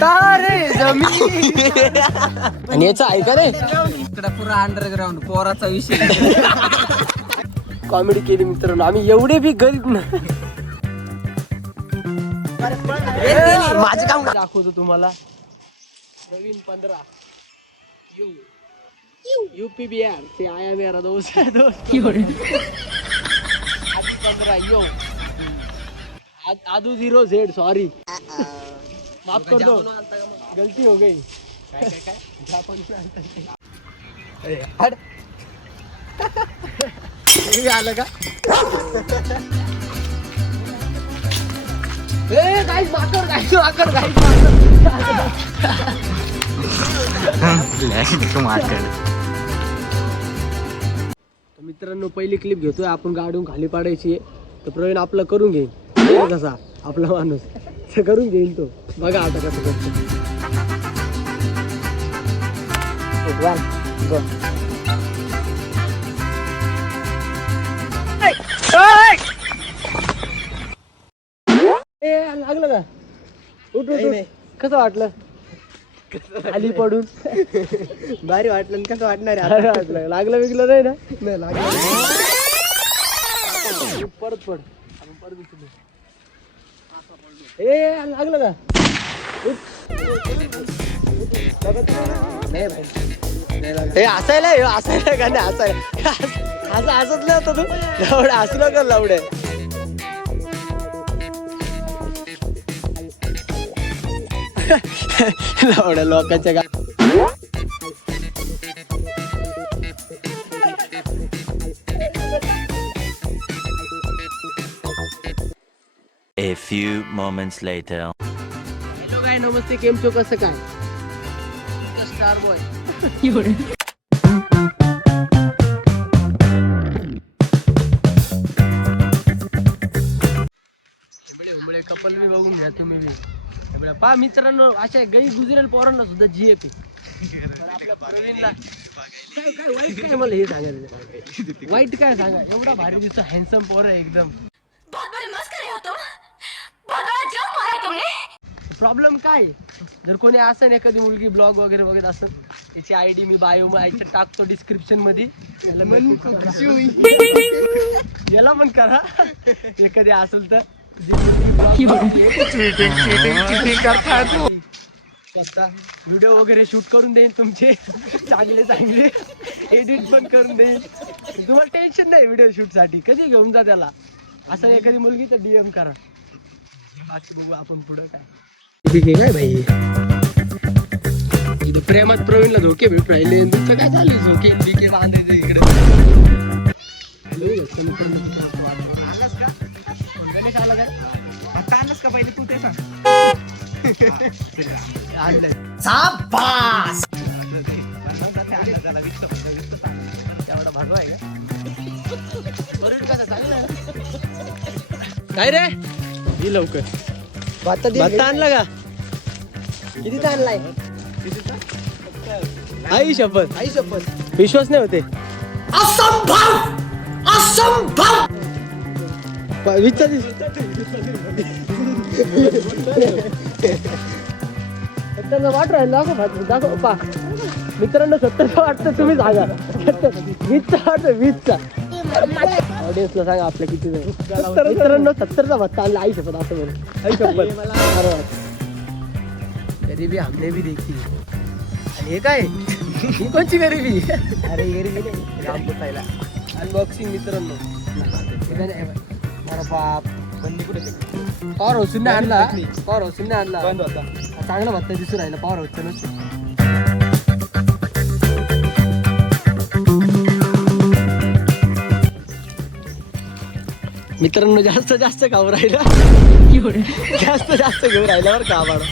तारे जमीन. आणि याचं ऐका रे इकडे पुरा अंडरग्राउंड पोराचा विषय. कॉमेडी केली मित्रांनो आम्ही एवढे बी गरीब ना. माझं काम दाखवतो तुम्हाला. नवीन 15 यूपी बिहार से आया मेरा दोस्त है दोस्त. आधी 15 यो आदू 0Z सॉरी माफ कर दो गलती हो गई. काय आलं का गाईस माकड गाईस माकड गाईस माकड. मित्रांनो पहिली क्लिप घेतोय आपण गाडून खाली पाडायची आहे. तर प्रवीण आपलं करून घेईन कसा आपला माणूस ते करून घेईन तो. बघा आता कसं करतो. लागलं का उठ उठ. कसं वाटलं खाली पडून? भारी वाटलं. कसं वाटणार आहे? वाटलं लागलं विकलं नाही ना? नाही लागलं. परत पड आपण परत उचलू. लागलं का? असायला असायला का नाही? असायला असं हसत नाही होतं तू लावडे हसलं का लावडे? लावड्या लोकांच्या का A few moments later. Hello काय नमस्ते केम छो कसं काय? स्टार बॉय हुंबळे कपल बी बघून घ्या तुम्ही बी. पहा मित्रांनो अशा गई गुजरेल पोरांना सुद्धा जीएपी. आपल्या प्रवीणला काय काय वाईट काय मला हे सांगायचं. वाईट काय सांगा एवढा भारी दिसतो हँडसम पोर आहे एकदम. प्रॉब्लेम काय जर कोणी असं नाही एखादी मुलगी ब्लॉग वगैरे बघत असं त्याची आयडी मी बायो मध्ये टाकतो डिस्क्रिप्शन मध्ये. याला पण करा एखादी असेल तर. व्हिडिओ वगैरे शूट करून देईन तुमचे चांगले चांगले एडिट पण करून देईन. तुम्हाला टेन्शन नाही व्हिडिओ शूट साठी. कधी घेऊन जा त्याला असं एखादी मुलगी तर DM करा. बाकी बघू आपण पुढं काय. काय भाई इथं प्रेमात प्रवीणला धोके भेट राहिले. तुमचं काय चालू झोके बिके बांधायचं इकडे. गणेश आला काय? आता आणलंस का पहिले तू ते सांग. आणलंय शाबास. तेवढा भागवा आहे का? काय रे ही लवकर भत्ता आणला का? कितीचा आणलाय? आई शपथ आई शपथ विश्वास नाही होते. असंभव असंभव. सत्तरचा वाट राहिला दाखव पा मित्रांनो. 70चा वाटतं तुम्ही सांगा. 20चा वाटतं 20चा. ऑडियन्सला सांगा आपल्या किती मित्रांनो 70चा भत्ता आणला. आई शपथ असं म्हणून आई शपथ. गरीबी हमने भी देखी. आणि हे काय ही कोणची गरीबी? अरे गरीबी नाही अनबॉक्सिंग मित्रांनो. अरे बाप पॉवर हाऊसने आणला. पॉवर हाऊसने आणला चांगला भत्ता दिसून राहिला पॉवर हाऊसचा नसतो. मित्रांनो जास्त जास्त खाऊ राहिला. जास्त जास्त घेऊन राहिला बरं का आम्हाला.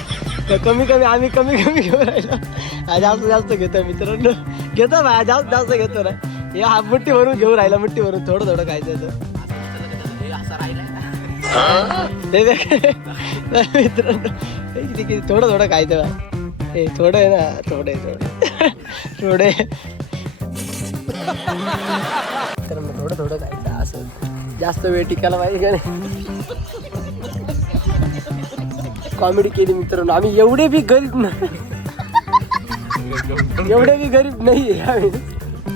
कमी कमी आम्ही कमी कमी घेऊन राहिलो. जास्त जास्त घेतो मित्रांनो. घेतो बा जास्त जास्त घेतो ना. हे हा मुठ्ठी भरून घेऊन राहिला. मुठ्ठी भरून थोडं थोडं खायचं मित्रांनो. किती थोडं थोडं खायचं बा. हे थोडं आहे ना. थोडे थोडे थोडे थोडं थोडं खायचं असं. जास्त वेळ टिकायला पाहिजे का नाही. कॉमेडी केली मित्रांनो. आम्ही एवढे बी गरीब नाही आम्ही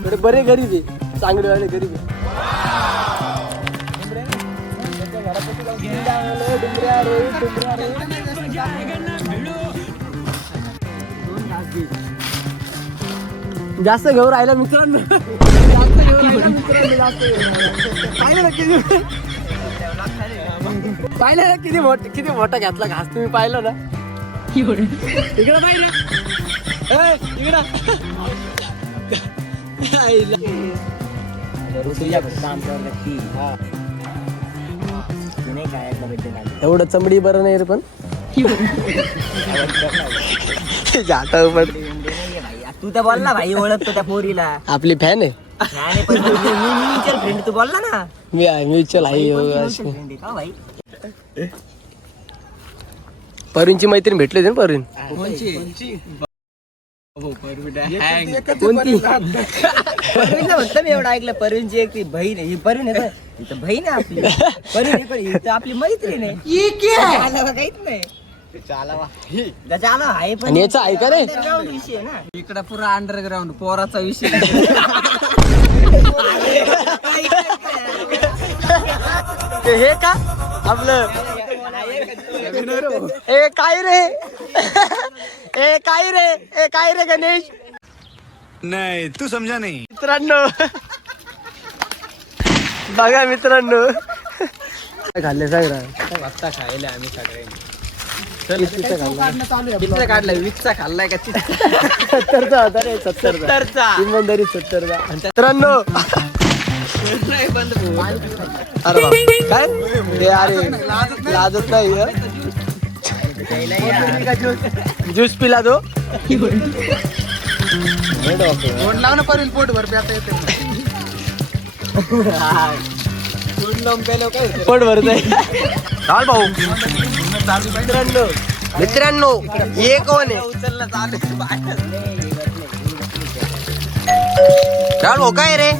थोडे बरे गरीब आहे, चांगले वाले गरीब आहे. जास्त घेऊन राहिला मित्रांनो. पाहिलं ना किती मोठा घेतला घास तुम्ही पाहिलं ना. इकडं पाहिलं इकडं एवढं चमडी बरं नाही रे पण तू तर बोलला भाई ओळखतो त्या पोरीला. आपली फॅन आहे. म्युच्युअल फ्रेंड तू बोलला ना. मी म्युच्युअल आहे. फ्रेंड का भाई? परींची मैत्रीण भेटली होती ना परीन. कोणती म्हणतो मी एवढं ऐकलं. परवीनची एक ती बहीण आहे. ही परवीन आहे इथं बहीण आहे आपली. परवीन आहे पण इथं आपली मैत्रीण आहे. काहीच नाही. आहे पण आणि याचं ऐका रे. अंडरग्राऊंड विषय ना. इकडं पुरा अंडरग्राऊंड पोराचा विषय. हे का आपलं ए काय रे ए काय रे गणेश. नाही तू समजा नाही. मित्रांनो बघा मित्रांनो काय खाल्ले सांग ना. वाजता खायला आम्ही सगळ्यांनी. कितीचा काढलाय? वीसचा खाल्लाय का? 70चा होता रे. 70चा इमानदारी 70चा. मित्रांनो अरे काय हे अरे लाजत नाही. ज्यूस पिला तो लावणं पर्यंत पोट भर प्याता येते. पोट भरत आहे. चाल भाऊ. मित्रांनो हे कोण आहे? उचललं चालू. चाल भाऊ काय रे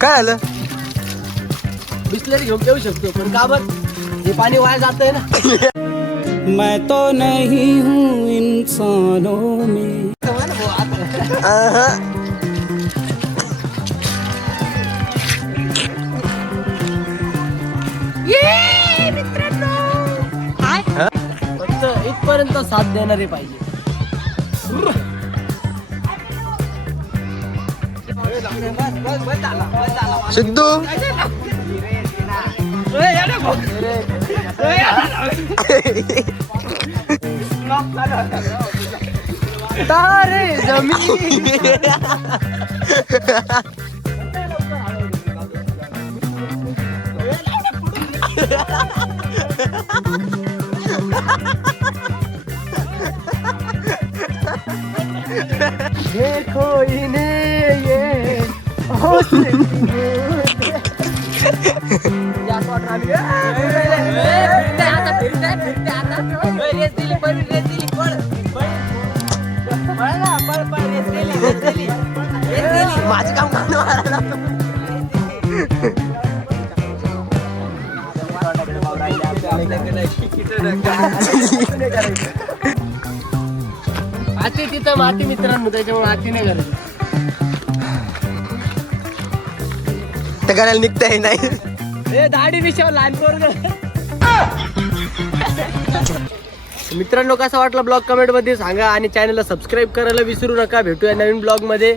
काय आलं. बिस्लरी घेऊन येऊ शकतो पण का बरं हे पाणी वाया जात आहे ना. मैं तो नहीं हूँ इंसानों में. फक्त इथपर्यंत साथ देणारे पाहिजे. सिद्धू तारे जमीन. देखो इन्हें ये माझं काम आती तिथं माती मित्रांनो त्याच्यामुळे आती नाही करायची. त्या करायला निघताय नाही. दाढी विषयावर लहान पोरगं. मित्रांनो कसा वाटला ब्लॉग कमेंट मध्ये सांगा आणि चॅनलला सबस्क्राईब करायला विसरू नका. भेटूया नवीन ब्लॉग मध्ये.